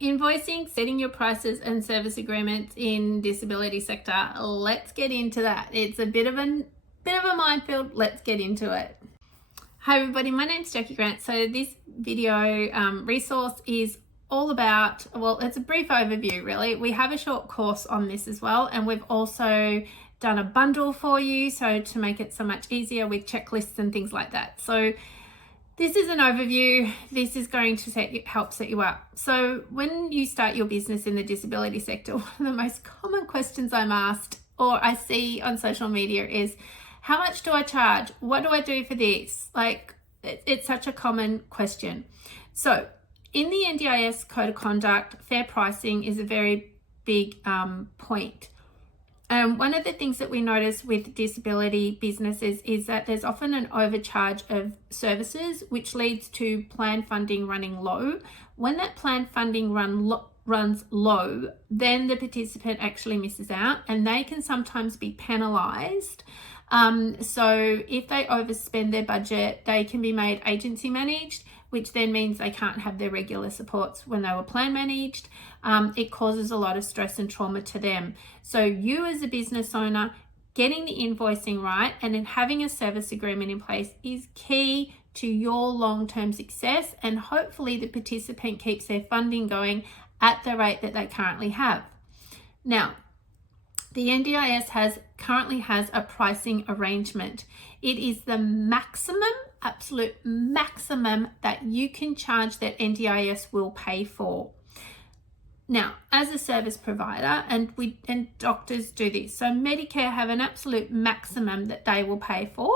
Invoicing, setting your prices and service agreements in disability sector. Let's get into that. It's a bit of a minefield. Let's get into it. Hi everybody, my name's Jackie Grant. So this video resource is all about, well, it's a brief overview really. We have a short course on this as well, and we've also done a bundle for you, so to make it so much easier with checklists and things like that. So this is an overview. This is going to help set you up. So when you start your business in the disability sector, one of the most common questions I'm asked or I see on social media is, how much do I charge? What do I do for this? Like, it's such a common question. So in the NDIS Code of Conduct, fair pricing is a very big point. One of the things that we notice with disability businesses is that there's often an overcharge of services, which leads to plan funding running low. When that plan funding runs low, then the participant actually misses out, and they can sometimes be penalised. So if they overspend their budget, they can be made agency managed, which then means they can't have their regular supports when they were plan managed. It causes a lot of stress and trauma to them. So you as a business owner, getting the invoicing right and then having a service agreement in place is key to your long-term success, and hopefully the participant keeps their funding going at the rate that they currently have. Now, the NDIS currently has a pricing arrangement. It is the maximum, absolute maximum that you can charge that NDIS will pay for. Now, as a service provider, and doctors do this, so Medicare have an absolute maximum that they will pay for,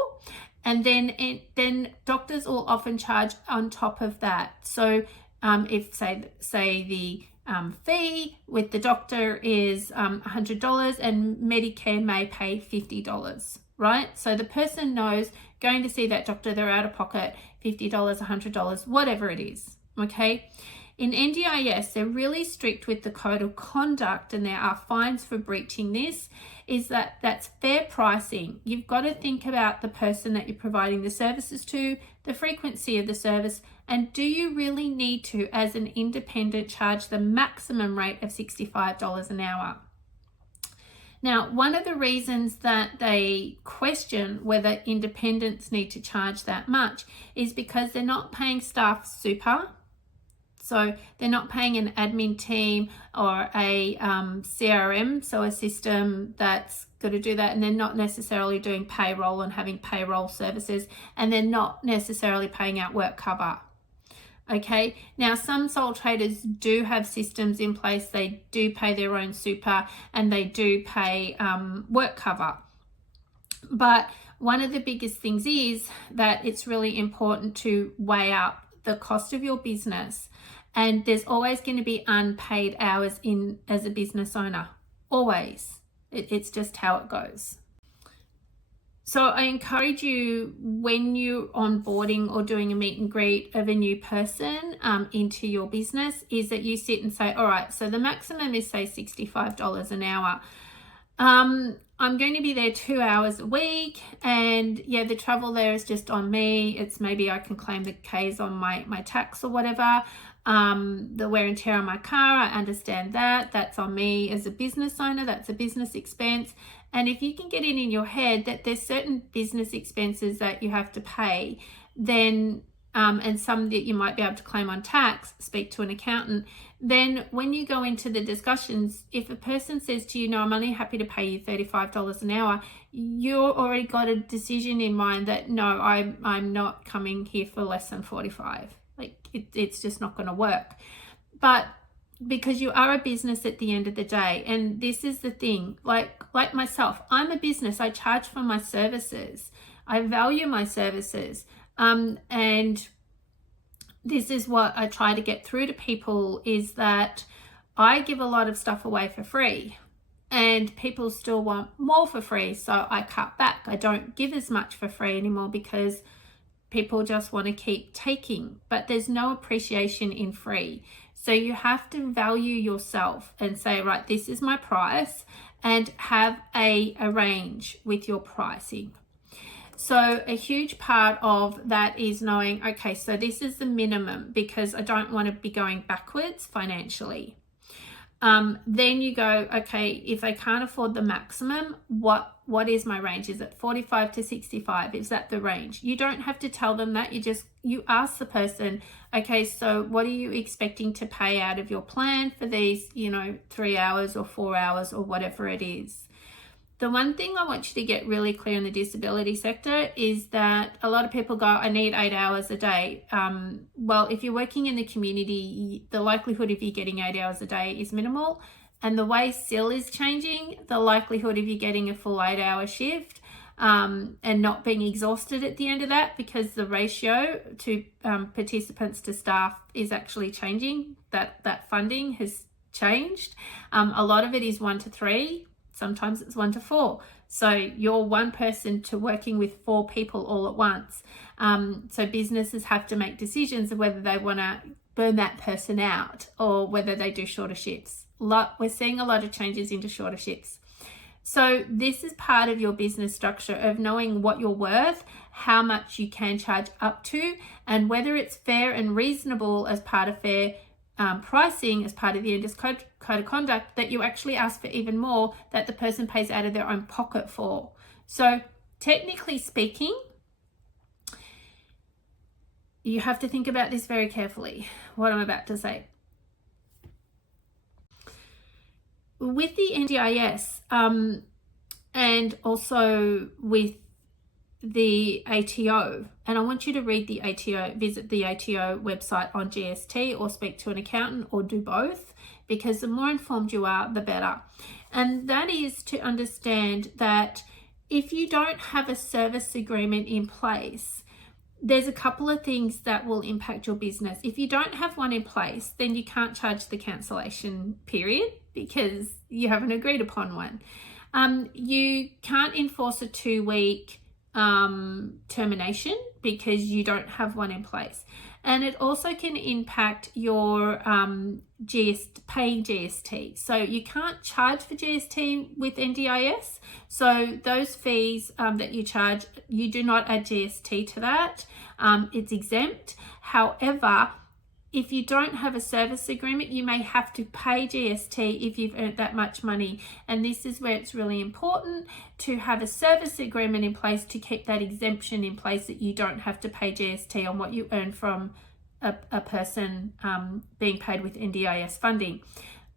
and then doctors will often charge on top of that. So if say the fee with the doctor is $100 and Medicare may pay $50, right? So the person knows going to see that doctor, they're out of pocket $50, $100, whatever it is, okay? In NDIS, they're really strict with the Code of Conduct, and there are fines for breaching this. That's fair pricing. You've got to think about the person that you're providing the services to, the frequency of the service, and do you really need to, as an independent, charge the maximum rate of $65 an hour? Now, one of the reasons that they question whether independents need to charge that much is because they're not paying staff super. So they're not paying an admin team or a CRM, so a system that's going to do that, and they're not necessarily doing payroll and having payroll services, and they're not necessarily paying out work cover. Okay, now some sole traders do have systems in place. They do pay their own super and they do pay work cover. But one of the biggest things is that it's really important to weigh up the cost of your business, and there's always going to be unpaid hours in as a business owner, always. It's just how it goes. So I encourage you, when you're onboarding or doing a meet and greet of a new person into your business, is that you sit and say, all right, so the maximum is say $65 an hour. I'm going to be there 2 hours a week, and yeah, the travel there is just on me. It's maybe I can claim the K's on my tax or whatever. The wear and tear on my car, I understand that's on me as a business owner. That's a business expense. And if you can get it in your head that there's certain business expenses that you have to pay, then and some that you might be able to claim on tax, speak to an accountant, then when you go into the discussions, if a person says to you, no, I'm only happy to pay you $35 an hour, you've already got a decision in mind that no, I'm not coming here for less than 45. Like it's just not going to work. But because you are a business at the end of the day, and this is the thing, like myself, I'm a business. I charge for my services. I value my services. And this is what I try to get through to people, is that I give a lot of stuff away for free, and people still want more for free. So I cut back. I don't give as much for free anymore because people just want to keep taking, but there's no appreciation in free. So you have to value yourself and say, right, this is my price, and have a range with your pricing. So a huge part of that is knowing, okay, so this is the minimum because I don't want to be going backwards financially. Then you go, okay, if I can't afford the maximum, what is my range? Is it 45 to 65? Is that the range? You don't have to tell them that. You ask the person, okay, so what are you expecting to pay out of your plan for these, 3 hours or 4 hours or whatever it is. The one thing I want you to get really clear in the disability sector is that a lot of people go, I need 8 hours a day. Well, if you're working in the community, the likelihood of you getting 8 hours a day is minimal. And the way SIL is changing, the likelihood of you getting a full 8-hour shift and not being exhausted at the end of that, because the ratio to participants to staff is actually changing. That funding has changed. A lot of it is 1 to 3. Sometimes it's 1 to 4. So you're one person to working with 4 people all at once. So businesses have to make decisions of whether they want to burn that person out or whether they do shorter shifts. We're seeing a lot of changes into shorter shifts. So this is part of your business structure of knowing what you're worth, how much you can charge up to, and whether it's fair and reasonable as part of fair pricing as part of the NDIS code of conduct, that you actually ask for even more that the person pays out of their own pocket for. So technically speaking, you have to think about this very carefully, what I'm about to say. With the NDIS and also with the ATO, and I want you to read the ATO, visit the ATO website on GST or speak to an accountant or do both, because the more informed you are, the better. And that is to understand that if you don't have a service agreement in place, there's a couple of things that will impact your business. If you don't have one in place, then you can't charge the cancellation period because you haven't agreed upon one. You can't enforce a 2-week termination because you don't have one in place. And it also can impact your paying GST. So you can't charge for GST with NDIS. So those fees that you charge, you do not add GST to that. It's exempt. However, if you don't have a service agreement, you may have to pay GST if you've earned that much money. And this is where it's really important to have a service agreement in place to keep that exemption in place, that you don't have to pay GST on what you earn from a person being paid with NDIS funding.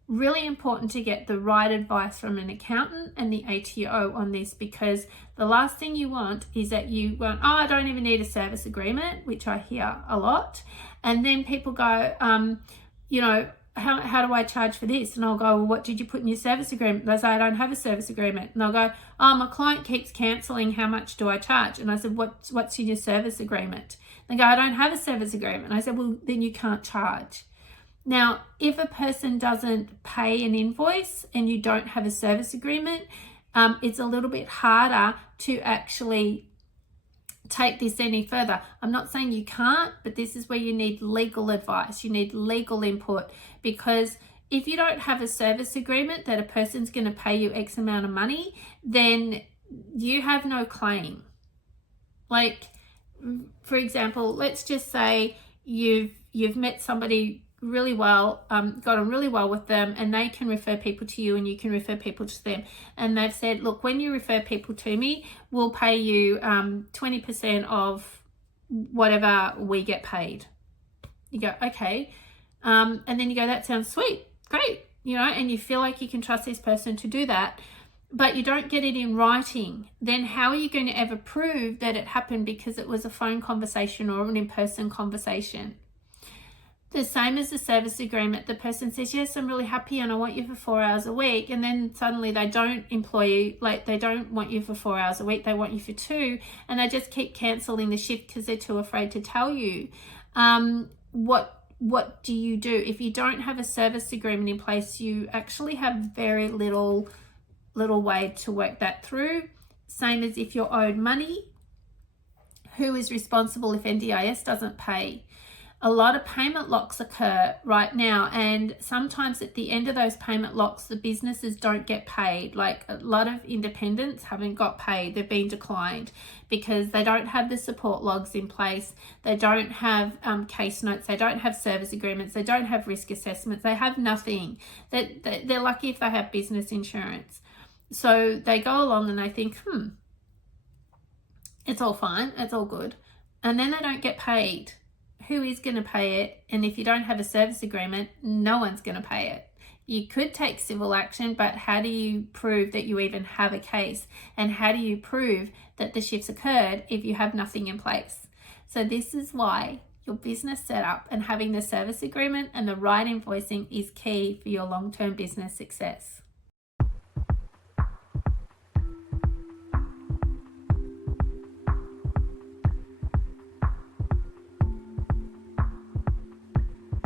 Really important to get the right advice from an accountant and the ATO on this, because the last thing you want is that you want, oh, I don't even need a service agreement, which I hear a lot. And then people go, how do I charge for this? And I'll go, well, what did you put in your service agreement? They say, I don't have a service agreement. And they'll go, oh, my client keeps cancelling. How much do I charge? And I said, what's in your service agreement? And they go, I don't have a service agreement. And I said, well, then you can't charge. Now, if a person doesn't pay an invoice and you don't have a service agreement, it's a little bit harder to actually take this any further. I'm not saying you can't, but this is where you need legal advice. You need legal input, because if you don't have a service agreement that a person's going to pay you X amount of money, then you have no claim. Like, for example, let's just say you've met somebody really well, got on really well with them, and they can refer people to you and you can refer people to them, and they've said, look, when you refer people to me, we'll pay you 20% of whatever we get paid. You go, okay, and then you go, that sounds sweet, great, and you feel like you can trust this person to do that, but you don't get it in writing. Then how are you going to ever prove that it happened because it was a phone conversation or an in-person conversation? The same as the service agreement. The person says, yes, I'm really happy and I want you for 4 hours a week. And then suddenly they don't employ you, like they don't want you for 4 hours a week. They want you for 2, and they just keep cancelling the shift because they're too afraid to tell you. What do you do? If you don't have a service agreement in place, you actually have very little way to work that through. Same as if you're owed money. Who is responsible if NDIS doesn't pay? A lot of payment locks occur right now, and sometimes at the end of those payment locks, the businesses don't get paid. Like a lot of independents haven't got paid. They've been declined because they don't have the support logs in place. They don't have case notes. They don't have service agreements. They don't have risk assessments. They have nothing. They're lucky if they have business insurance. So they go along and they think, it's all fine. It's all good. And then they don't get paid. Who is going to pay it? And if you don't have a service agreement, no one's going to pay it. You could take civil action, but how do you prove that you even have a case? And how do you prove that the shifts occurred if you have nothing in place? So this is why your business setup and having the service agreement and the right invoicing is key for your long-term business success.